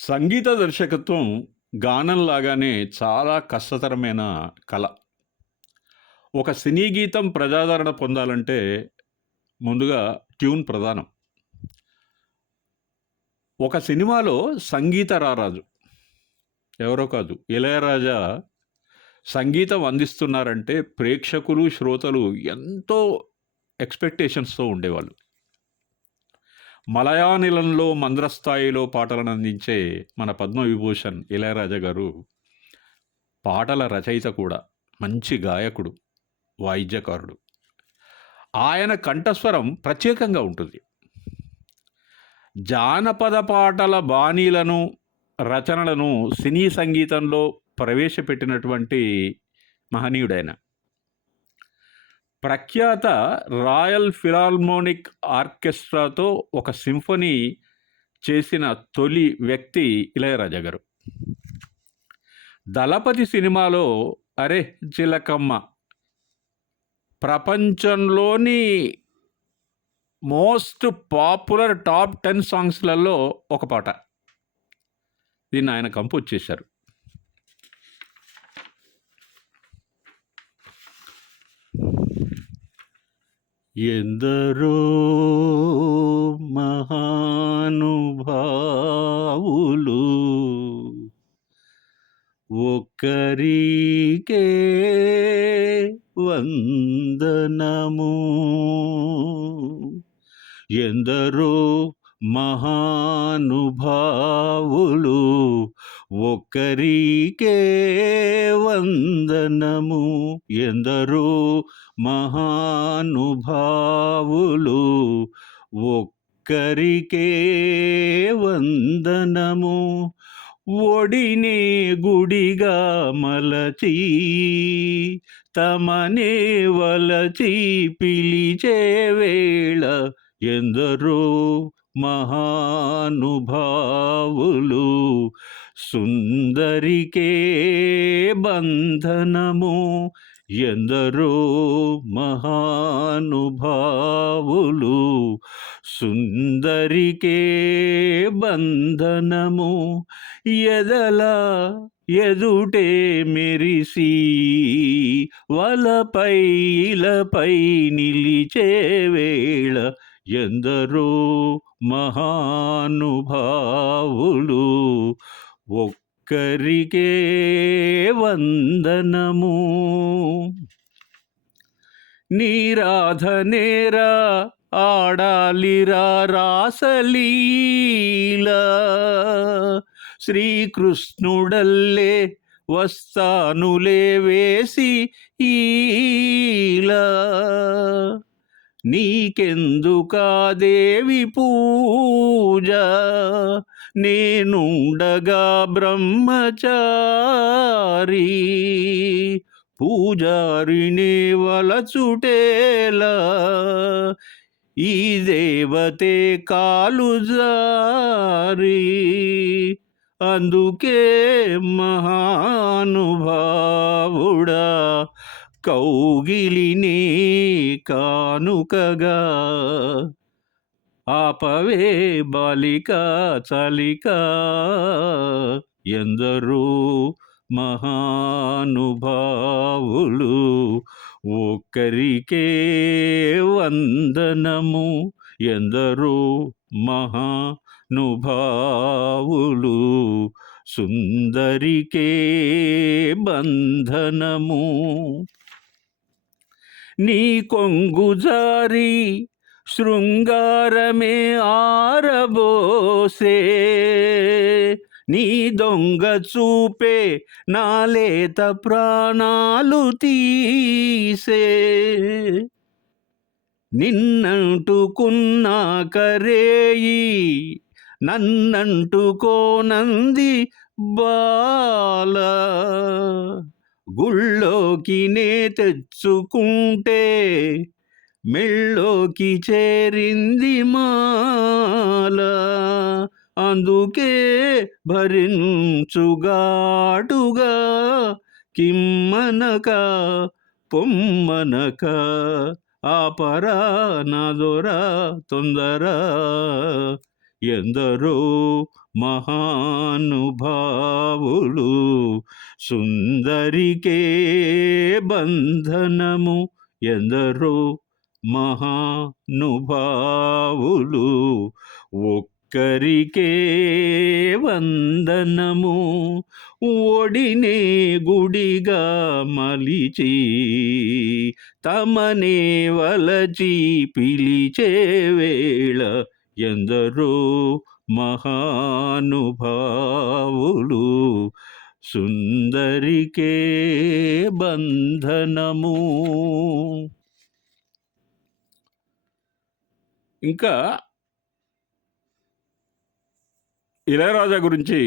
సంగీత దర్శకత్వం గానం లాగానే చాలా కష్టతరమైన కళ. ఒక సినీ గీతం ప్రజాదరణ పొందాలంటే ముందుగా ట్యూన్ ప్రధానం. ఒక సినిమాలో సంగీత రారాజు. ఎవరో కాదు. ఇళయరాజా సంగీతం అందిస్తున్నారంటే ప్రేక్షకులు, శ్రోతలు ఎంతో ఎక్స్‌పెక్టేషన్స్‌తో ఉండేవాళ్ళు. మలయానిలంలో మంద్రస్థాయిలో పాటలను అందించే మన పద్మవిభూషణ్ ఇళయరాజా గారు పాటల రచయిత కూడా. మంచి గాయకుడు, వాయిద్యకారుడు. ఆయన కంఠస్వరం ప్రత్యేకంగా ఉంటుంది. జానపద పాటల బాణీలను, రచనలను సినీ సంగీతంలో ప్రవేశపెట్టినటువంటి మహనీయుడైన ప్రఖ్యాత రాయల్ ఫిలార్మోనిక్ ఆర్కెస్ట్రాతో ఒక సింఫనీ చేసిన తొలి వ్యక్తి ఇళయరాజా గారు. 'దళపతి' సినిమాలో అరే చిలకమ్మ' ప్రపంచంలోని మోస్ట్ పాపులర్ టాప్ 10 సాంగ్స్‌లలో ఒక పాట. దీన్ని ఆయన కంపోజ్ చేశారు. ఎందరో మహానుభావులు ఒక్కరికే వందనము. ఎందరో మహానుభావులు ఒక్కరికే వందనము. ఎందరో మహానుభావులు ఒక్కరికే వందనము. ఒడినే గుడిగా మలచి తమనే వలచి పిలిచే వేళ ఎందరో మహానుభావులు సుందరికే బంధనము. ఎందరో మహానుభావులు సుందరికే బంధనము. ఎదల ఎదుటే మెరిసి వలపై ఇలపై నిలిచే వేళ ఎందరో మహానుభావులు ఒక్కరికే వందనము. నీరాధనేరా ఆడాలిరా రాసలీల శ్రీకృష్ణుడల్లే వస్తానులే వేసి ఈలా నీకెందుకా దేవి పూజ? నేనుండగా బ్రహ్మచారి. పూజారిని వలచుటేలా ఈ దేవతే కాలు జారి. అందుకే మహానుభావుడా కౌగిలినే కానుకగా ఆపవే బాలిక చలిక ఎందరో మహానుభావులు ఒక్కరికే వందనము. ఎందరో మహానుభావులు సుందరికే బంధనము. నీ కొంగుజారి శృంగారమే ఆరబోసే. నీ దొంగ చూపే నా లేత ప్రాణాలు తీసే. నిన్నంటుకున్నా కరేయి నన్నంటుకోనంది బాల. గుళ్ళోకి నే తెచ్చుకుంటే మెళ్ళోకి చేరింది మాల. అందుకే భరించుగాటుగా కిమ్మనక పొమ్మనక ఆపరా నా దొర తొందర. ఎందరో మహానుభావులు సుందరికే బంధనము ఎందరో మహానుభావులు. ఒక్కరికే వందనము ఒడినే గుడిగా మలిచి తమనే వలచి పిలిచే వేళ ఎందరో మహానుభావులు సుందరికే బంధనము. ఇంకా ఇళయరాజా గురించి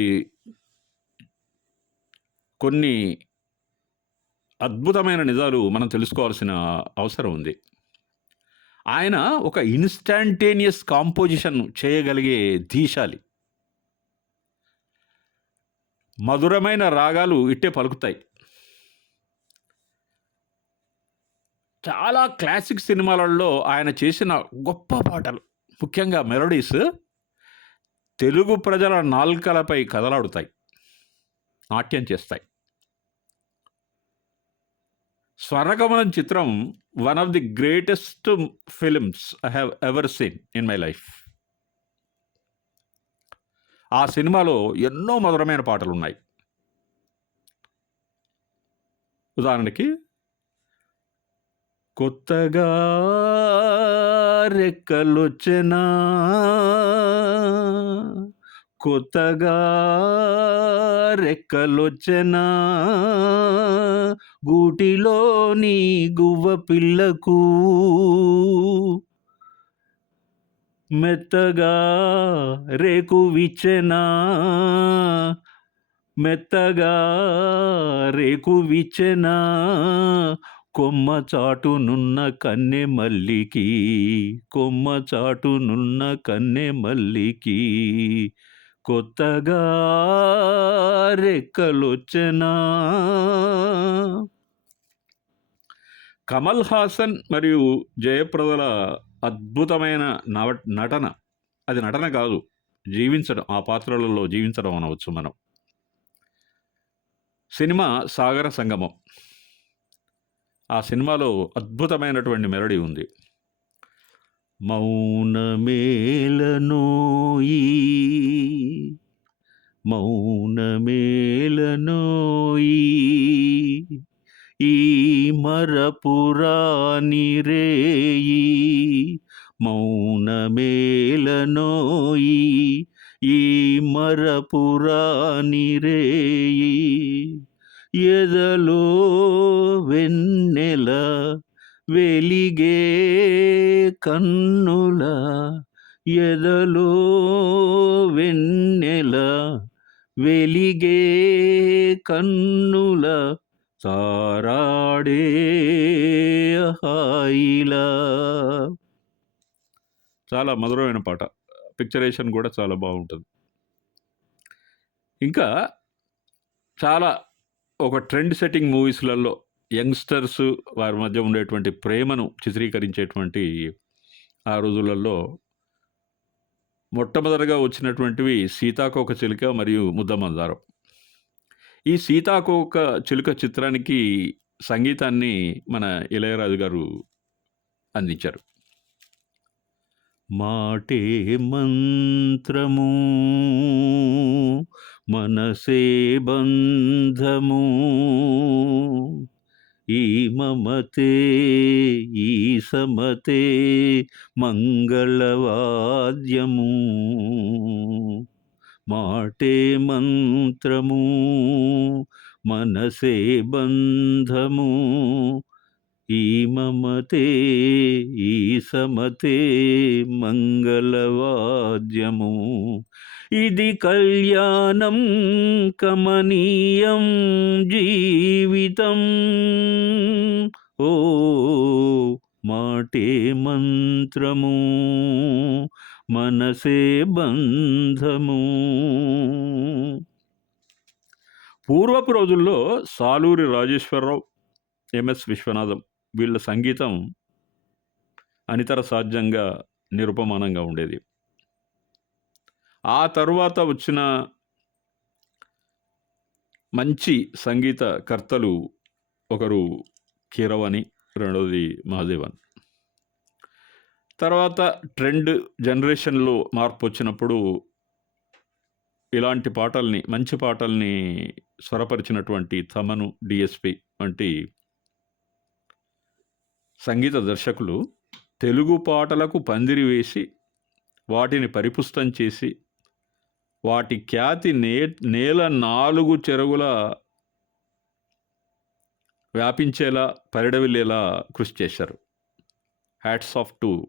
కొన్ని అద్భుతమైన నిజాలు మనం తెలుసుకోవాల్సిన అవసరం ఉంది. ఆయన ఒక ఇన్స్టాంటేనియస్ కాంపోజిషన్ చేయగలిగే ధీశాలి. మధురమైన రాగాలు ఇట్టే పలుకుతాయి. చాలా క్లాసిక్ సినిమాలలో ఆయన చేసిన గొప్ప పాటలు ముఖ్యంగా మెలోడీస్ తెలుగు ప్రజల నాల్కలపై కదలాడుతాయి నాట్యం చేస్తాయి. స్వర్ణకమలం చిత్రం one of the greatest films I have ever seen in my life. ఆ సినిమాలో ఎన్నో మధురమైన పాటలు ఉన్నాయి ఉదాహరణకి కొత్తగా రెక్కలొచ్చెనా కొత్తగా రెక్కలొచ్చెనా? గూటిలోని గువ్వ పిల్లకు మెత్తగా రేకు విచ్చెనా మెత్తగా రేకు విచ్చెనా కొమ్మ చాటునున్న కన్నె మల్లికి కొమ్మ చాటునున్న కన్నె మల్లికి కొత్తగా రెక్కలొచ్చెనా కమల్ హాసన్ మరియు జయప్రదల అద్భుతమైన నవ నటన. అది నటన కాదు. జీవించడం ఆ పాత్రలలో జీవించడం అనవచ్చు మనం. సినిమా సాగర సంగమం. ఆ సినిమాలో అద్భుతమైనటువంటి మెలడీ ఉంది. మౌనమేలనోయి మౌనమేలనోయి ఈ మరపురాని రేయి మౌనమేలనోయి ఈ మరపురాని రేయి ఎదలో వెన్నెల వెలిగే కన్నుల ఎదలో వెన్నెల వెలిగే కన్నుల సారాడే హాయిలా చాలా మధురమైన పాట. పిక్చరేషన్ కూడా చాలా బాగుంటుంది. ఇంకా చాలా ఒక ట్రెండ్ సెట్టింగ్ మూవీస్లలో యంగ్స్టర్స్ వారి మధ్య ఉండేటువంటి ప్రేమను చిత్రీకరించేటువంటి ఆ రోజులలో మొట్టమొదటిగా వచ్చినటువంటివి సీతాకోక చిలుక మరియు ముద్దమందారం. ఈ సీతాకోక చిలుక చిత్రానికి సంగీతాన్ని మన ఇళయరాజు గారు అందించారు. మాటే మంత్రము మనసే బంధము. ఈ మమతే ఈ సమతే మంగళవాద్యము. మాటే మంత్రము మనసే బంధము. ఈ మమతే ఈ సమతే మంగళవాద్యము. ఇది కళ్యాణం కమనీయం జీవితం. ఓ మాటే మంత్రము మనసే బంధము. పూర్వపు రోజుల్లో సాలూరి రాజేశ్వరరావు ఎంఎస్ విశ్వనాథం వీళ్ళ సంగీతం అనితర సాధ్యంగా నిరుపమానంగా ఉండేది. ఆ తరువాత వచ్చిన మంచి సంగీత కర్తలు ఒకరు కీరవని రెండవది మహాదేవన్. తర్వాత ట్రెండ్ జనరేషన్లో మార్పు వచ్చినప్పుడు ఇలాంటి పాటల్ని మంచి పాటల్ని స్వరపరిచినటువంటి తమను డిఎస్పి వంటి సంగీత దర్శకులు తెలుగు పాటలకు పందిరి వేసి వాటిని పరిపుష్టం చేసి వాటి ఖ్యాతి నే నేల నాలుగు చెరుగుల వ్యాపించేలా పరిడవిల్లేలా కృషి చేశారు. Hats off to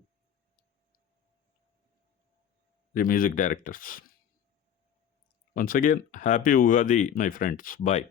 the music directors once again happy Ugadi my friends bye